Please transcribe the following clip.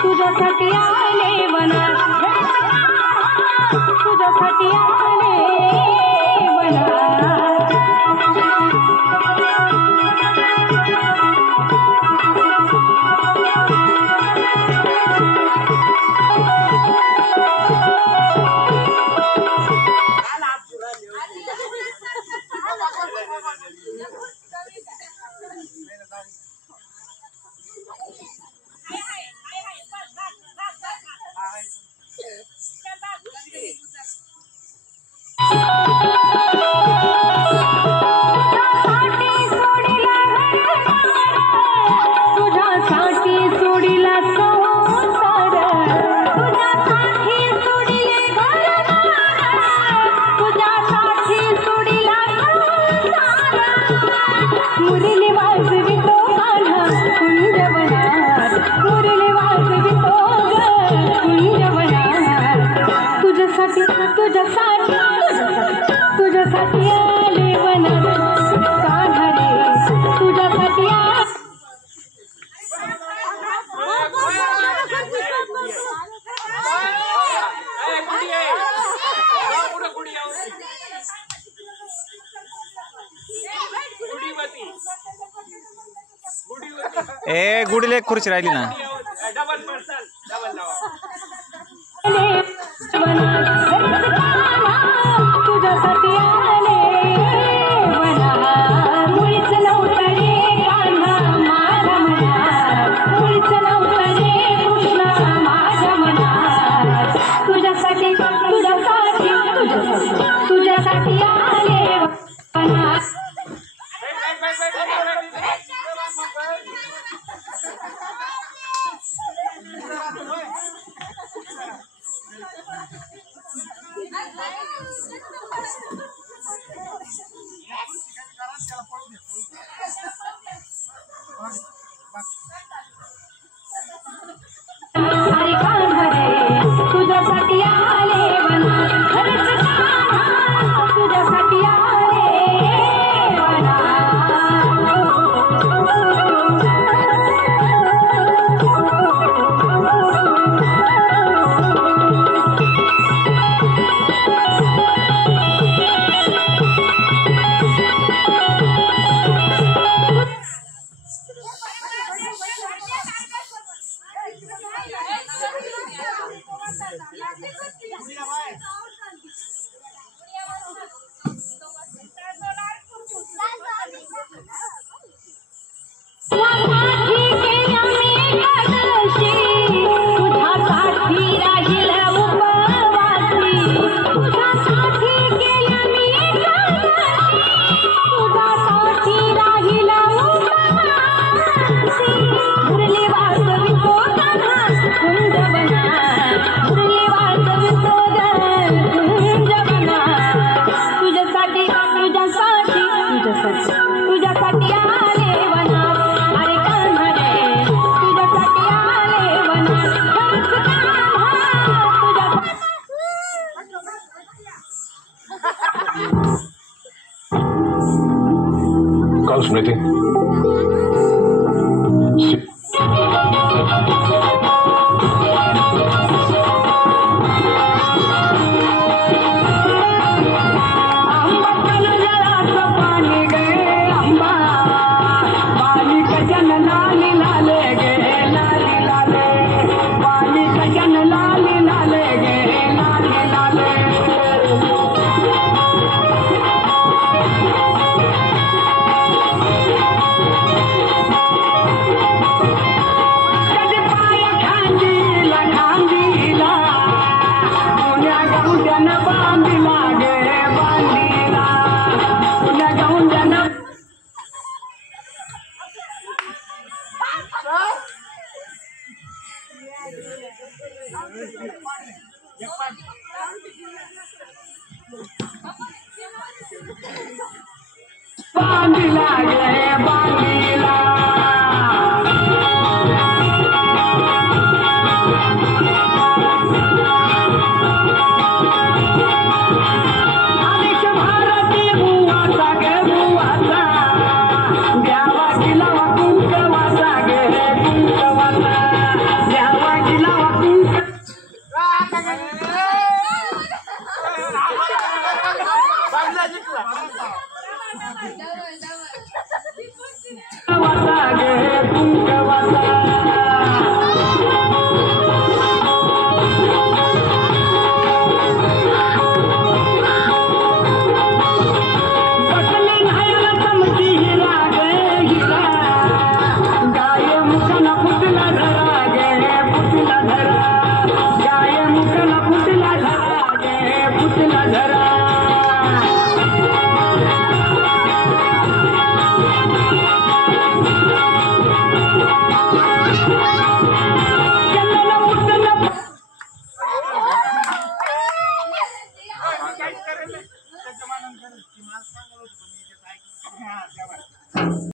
तुझ्यासाठी आले वनात तुझ्यासाठी आले वनात ए गुडीला एक खुर्ची राहिली ना तुझ्यासाठी आले वनात मुळीच नव्हतं रे कान्हा माझ्या मनात मुळीच नव्हतं रे कृष्णा माझ्या मनात तुझ्यासाठी तुझ्यासाठी तुझ्यासाठी तुझ्यासाठी आले वनात अरे कान्हा रे तुझ्यासाठी आले वनात खरंच कान्हा तुझ्यासाठी आले वनात तुझ्यासाठी आले वनात अरे कान्हा रे तुझ्यासाठी आले वनात काल स्मृती बांधिला गे बांधिला आदेश भारती बुवाचा गे बुवाचा द्यावा गेला कुंकवाचा गे कुंकवाचा द्यावा देवाचा